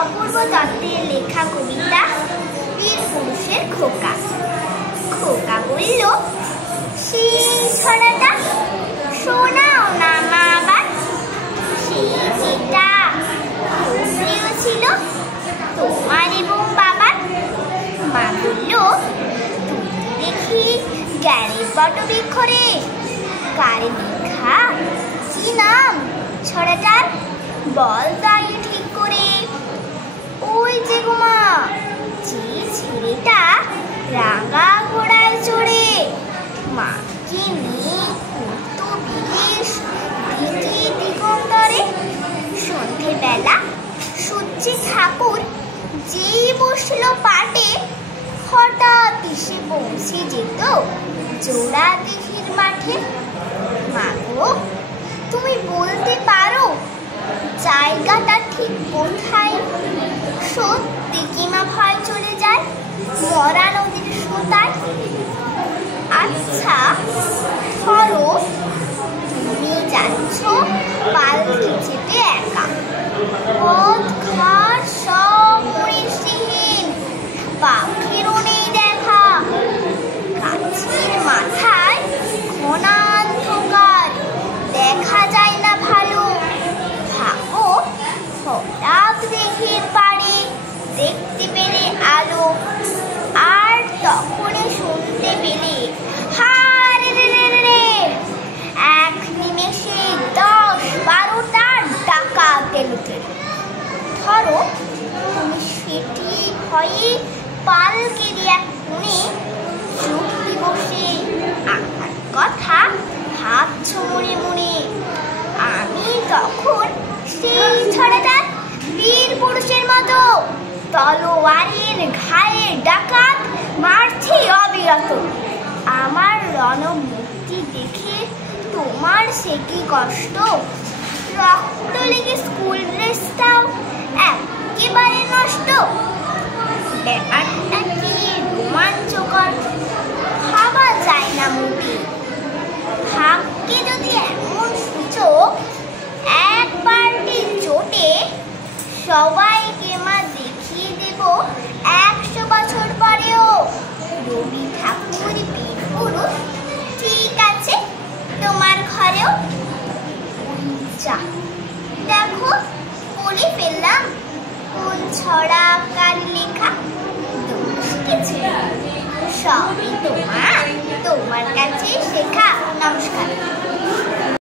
অপূর্ব দত্তের লেখা কবিতা বীর পুরুষের খোকা। খোকা বলল, সেই ছড়াটা শোনাও না মা আবার, সেই যেটা খুব প্রিয় ছিল তোমার এবং বাবার। মা বলল, তুই দেখি জ্ঞানের বটবৃক্ষ রে, কার লেখা, কি নাম ছড়াটার, বল তাই ঠিক করে। ওই যে গোমা, যে ছেলেটা রাঙা ঘোড়ায় চড়ে মাকে নিয়ে ঘুরতো বেশ দিকে দিগন্তরে। সন্ধেবেলা সূর্যে ঠাকুর যেই বসলো পাটে, হঠাৎ এসে পৌঁছে যেত জোড়া দিঘির মাঠে। মা গো, তুমি বলতে পারো জায়গাটা ঠিক কোথায়? সত্যি কি মা ভয় চলে যায় মরা নদীর সোতায়? আচ্ছা ধরো তুমি যাচ্ছ পালকি চেপে একা, পথ ঘাট সব মরিচিহীন, পাখিরও নেই দেখা, গাছের মাথায় ঘনান্ধকার, দেখা যায় না ভালো। থাকো হঠাৎ দিঘির পাড়ে দেখতে পেলে আলো, আর তখনই শুনতে পেলে হারে রে রে রে, এক নিমেষে 10-12টা ডাকাত এলো। ধরো তুমি সেটি ভয়ে পালকের এক কোণে চুপটি বসে আমার কথা ভাবছো মনে মনে। আমি তখন সেই ছড়াটা বীর পুরুষের মতো তলোয়ারের ঘায়ে ডাকাত মারছি অবিরত। আমার রণমূর্তি দেখে তোমার সে কি কষ্ট, রক্ত লেগে স্কুল ড্রেসটাও একেবারে নষ্ট। ব্যাপারটা কি রোমাঞ্চকর, ভাবা যায় না মোটে। ভাগ্যে যদি এমন সুযোগ একবারটি জোটে, সবাই